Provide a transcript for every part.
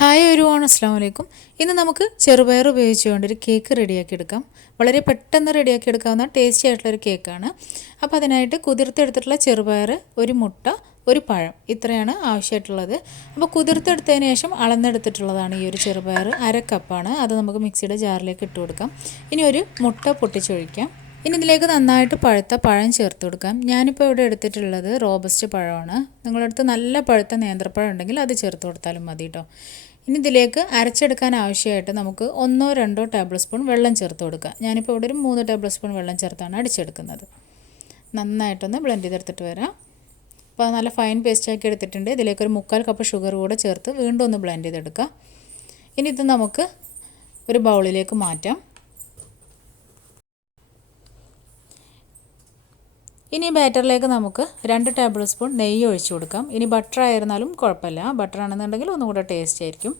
Hi everyone, അസ്സലാമു അലൈക്കും. ഇന്ന് നമുക്ക് ചെറുപയർ ഉപയോഗിച്ചുകൊണ്ട് ഒരു കേക്ക് റെഡിയാക്കി എടുക്കാം. വളരെ പെട്ടെന്ന് റെഡിയാക്കി എടുക്കാവുന്ന ടേസ്റ്റി ആയിട്ടുള്ള ഒരു കേക്കാണ്. അപ്പോൾ അതിനായിട്ട് കുതിർത്തെടുത്തിട്ടുള്ള ചെറുപയർ, ഒരു മുട്ട, ഒരു പഴം ഇത്രയാണ് ആവശ്യമായിട്ടുള്ളത്. അപ്പോൾ കുതിർത്തെടുത്തതിന് ശേഷം അളന്നെടുത്തിട്ടുള്ളതാണ് ഈ ഒരു ചെറുപയർ, 1/2 കപ്പാണ്. അത് നമുക്ക് മിക്സിയുടെ ജാറിലേക്ക് ഇട്ട് കൊടുക്കാം. ഇനി ഒരു മുട്ട പൊട്ടിച്ചൊഴിക്കാം. ഇനി ഇതിലേക്ക് നന്നായിട്ട് പഴുത്ത പഴം ചേർത്ത് കൊടുക്കാം. ഞാനിപ്പോൾ ഇവിടെ എടുത്തിട്ടുള്ളത് റോബസ്റ്റ് പഴമാണ്. നിങ്ങളുടെ അടുത്ത് നല്ല പഴുത്ത നേന്ത്രപ്പഴം ഉണ്ടെങ്കിൽ അത് ചേർത്ത് കൊടുത്താലും മതി കേട്ടോ. ഇനി ഇതിലേക്ക് അരച്ചെടുക്കാൻ ആവശ്യമായിട്ട് നമുക്ക് 1-2 ടേബിൾ സ്പൂൺ വെള്ളം ചേർത്ത് കൊടുക്കാം. ഞാനിപ്പോൾ ഇവിടെ ഒരു 3 ടേബിൾ സ്പൂൺ വെള്ളം ചേർത്താണ് അടിച്ചെടുക്കുന്നത്. നന്നായിട്ടൊന്ന് ബ്ലെൻഡ് ചെയ്തെടുത്തിട്ട് വരാം. അപ്പോൾ നല്ല ഫൈൻ പേസ്റ്റാക്കി എടുത്തിട്ടുണ്ട്. ഇതിലേക്ക് ഒരു 3/4 കപ്പ് ഷുഗർ കൂടെ ചേർത്ത് വീണ്ടും ഒന്ന് ബ്ലെൻഡ് ചെയ്തെടുക്കാം. ഇനി ഇത് നമുക്ക് ഒരു ബൗളിലേക്ക് മാറ്റാം. ഇനി ബാറ്ററിലേക്ക് നമുക്ക് 2 ടേബിൾ സ്പൂൺ നെയ്യ് ഒഴിച്ചു കൊടുക്കാം. ഇനി ബട്ടർ ആയിരുന്നാലും കുഴപ്പമില്ല, ബട്ടർ ആണെന്നുണ്ടെങ്കിൽ ഒന്നുകൂടെ ടേസ്റ്റ് ആയിരിക്കും.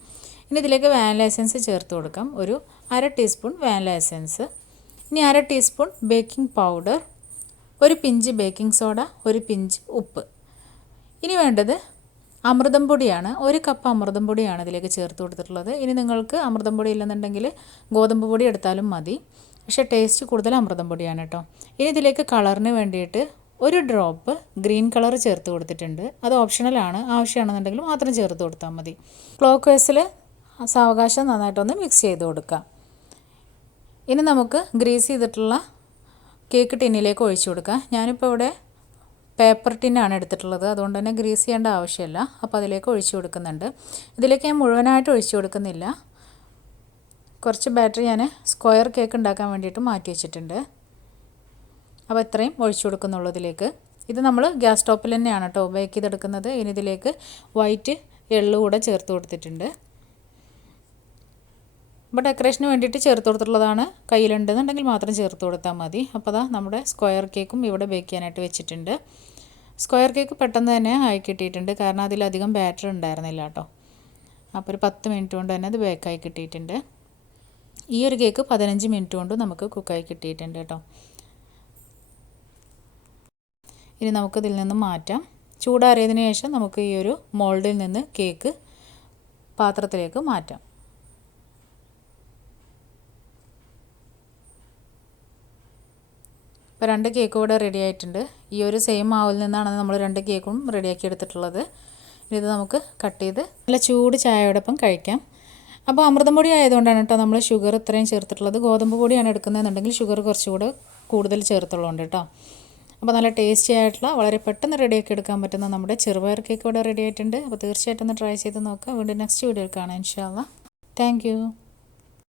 ഇനി ഇതിലേക്ക് വാനില എസൻസ് ചേർത്ത് കൊടുക്കാം. ഒരു 1/2 ടീസ്പൂൺ വാനില എസൻസ്. ഇനി 1/2 ടീസ്പൂൺ ബേക്കിംഗ് പൗഡർ, ഒരു പിഞ്ച് ബേക്കിംഗ് സോഡ, ഒരു പിഞ്ച് ഉപ്പ്. ഇനി വേണ്ടത് അമൃതം പൊടിയാണ്. 1 കപ്പ് അമൃതം പൊടിയാണ് ഇതിലേക്ക് ചേർത്ത് കൊടുത്തിട്ടുള്ളത്. ഇനി നിങ്ങൾക്ക് അമൃതം പൊടി ഇല്ലെന്നുണ്ടെങ്കിൽ ഗോതമ്പ് പൊടി എടുത്താലും മതി, പക്ഷേ ടേസ്റ്റ് കൂടുതൽ അമൃതം പൊടിയാണ് കേട്ടോ. ഇനി ഇതിലേക്ക് കളറിന് വേണ്ടിയിട്ട് ഒരു ഡ്രോപ്പ് ഗ്രീൻ കളർ ചേർത്ത് കൊടുത്തിട്ടുണ്ട്. അത് ഓപ്ഷണലാണ്, ആവശ്യമാണെന്നുണ്ടെങ്കിൽ മാത്രം ചേർത്ത് കൊടുത്താൽ മതി. ക്ലോക്ക് വൈസിൽ സാവകാശം നന്നായിട്ടൊന്ന് മിക്സ് ചെയ്ത് കൊടുക്കാം. ഇനി നമുക്ക് ഗ്രീസ് ചെയ്തിട്ടുള്ള കേക്ക് ടിന്നിലേക്ക് ഒഴിച്ചു കൊടുക്കാം. ഞാനിപ്പോൾ ഇവിടെ പേപ്പർ ടിന്നാണ് എടുത്തിട്ടുള്ളത്, അതുകൊണ്ട് തന്നെ ഗ്രീസ് ചെയ്യേണ്ട ആവശ്യമില്ല. അപ്പോൾ അതിലേക്ക് ഒഴിച്ചു കൊടുക്കുന്നുണ്ട്. ഇതിലേക്ക് ഞാൻ മുഴുവനായിട്ട് ഒഴിച്ചു കൊടുക്കുന്നില്ല. കുറച്ച് ബാറ്റർ ഞാൻ സ്ക്വയർ കേക്ക് ഉണ്ടാക്കാൻ വേണ്ടിയിട്ട് മാറ്റി വെച്ചിട്ടുണ്ട്. അപ്പോൾ ഇത്രയും ഒഴിച്ചു കൊടുക്കുന്നുള്ളൂ ഇതിലേക്ക്. ഇത് നമ്മൾ ഗ്യാസ് സ്റ്റോപ്പിൽ തന്നെയാണ് കേട്ടോ ബേക്ക് ചെയ്തെടുക്കുന്നത്. ഇനി ഇതിലേക്ക് വൈറ്റ് എള്ള് കൂടെ ചേർത്ത് കൊടുത്തിട്ടുണ്ട്. അപ്പോൾ ഡെക്കറേഷന് വേണ്ടിയിട്ട് ചേർത്ത് കൊടുത്തിട്ടുള്ളതാണ്. കയ്യിലുണ്ടെന്നുണ്ടെങ്കിൽ മാത്രം ചേർത്ത് കൊടുത്താൽ മതി. അപ്പോൾ അതാ നമ്മുടെ സ്ക്വയർ കേക്കും ഇവിടെ ബേക്ക് ചെയ്യാനായിട്ട് വെച്ചിട്ടുണ്ട്. സ്ക്വയർ കേക്ക് പെട്ടെന്ന് തന്നെ ആയി കിട്ടിയിട്ടുണ്ട്, കാരണം അതിലധികം ബാറ്റർ ഉണ്ടായിരുന്നില്ല കേട്ടോ. അപ്പോൾ ഒരു 10 മിനിറ്റ് കൊണ്ട് തന്നെ അത് ബേക്കായി കിട്ടിയിട്ടുണ്ട്. ഈ ഒരു കേക്ക് 15 മിനിറ്റ് കൊണ്ട് നമുക്ക് കുക്കായി കിട്ടിയിട്ടുണ്ട് കേട്ടോ. ഇനി നമുക്കിതിൽ നിന്ന് മാറ്റാം. ചൂടാറിയതിന് ശേഷം നമുക്ക് ഈ ഒരു മോൾഡിൽ നിന്ന് കേക്ക് പാത്രത്തിലേക്ക് മാറ്റാം. ഇപ്പോൾ 2 കേക്ക് ഇവിടെ റെഡി ആയിട്ടുണ്ട്. ഈ ഒരു സെയിം മാവിൽ നിന്നാണ് നമ്മൾ 2 കേക്കും റെഡിയാക്കി എടുത്തിട്ടുള്ളത്. ഇത് നമുക്ക് കട്ട് ചെയ്ത് നല്ല ചൂട് ചായയോടൊപ്പം കഴിക്കാം. അപ്പോൾ അമൃതം പൊടി ആയതുകൊണ്ടാണ് കേട്ടോ നമ്മൾ ഷുഗർ ഇത്രയും ചേർത്തിട്ടുള്ളത്. ഗോതമ്പ് പൊടിയാണ് എടുക്കുന്നതെന്നുണ്ടെങ്കിൽ ഷുഗർ കുറച്ചുകൂടെ കൂടുതൽ ചേർത്തുള്ളതുകൊണ്ട് കേട്ടോ. അപ്പോൾ നല്ല ടേസ്റ്റി ആയിട്ടുള്ള വളരെ പെട്ടെന്ന് റെഡിയാക്കി എടുക്കാൻ പറ്റുന്ന നമ്മുടെ ചെറുപയർ കേക്ക് ഇവിടെ റെഡി ആയിട്ടുണ്ട്. അപ്പോൾ തീർച്ചയായിട്ടും ഒന്ന് ട്രൈ ചെയ്ത് നോക്കാം. വീണ്ടും നെക്സ്റ്റ് വീഡിയോയിൽ കാണാം ഇൻഷാ അല്ലാഹ്. Thank you.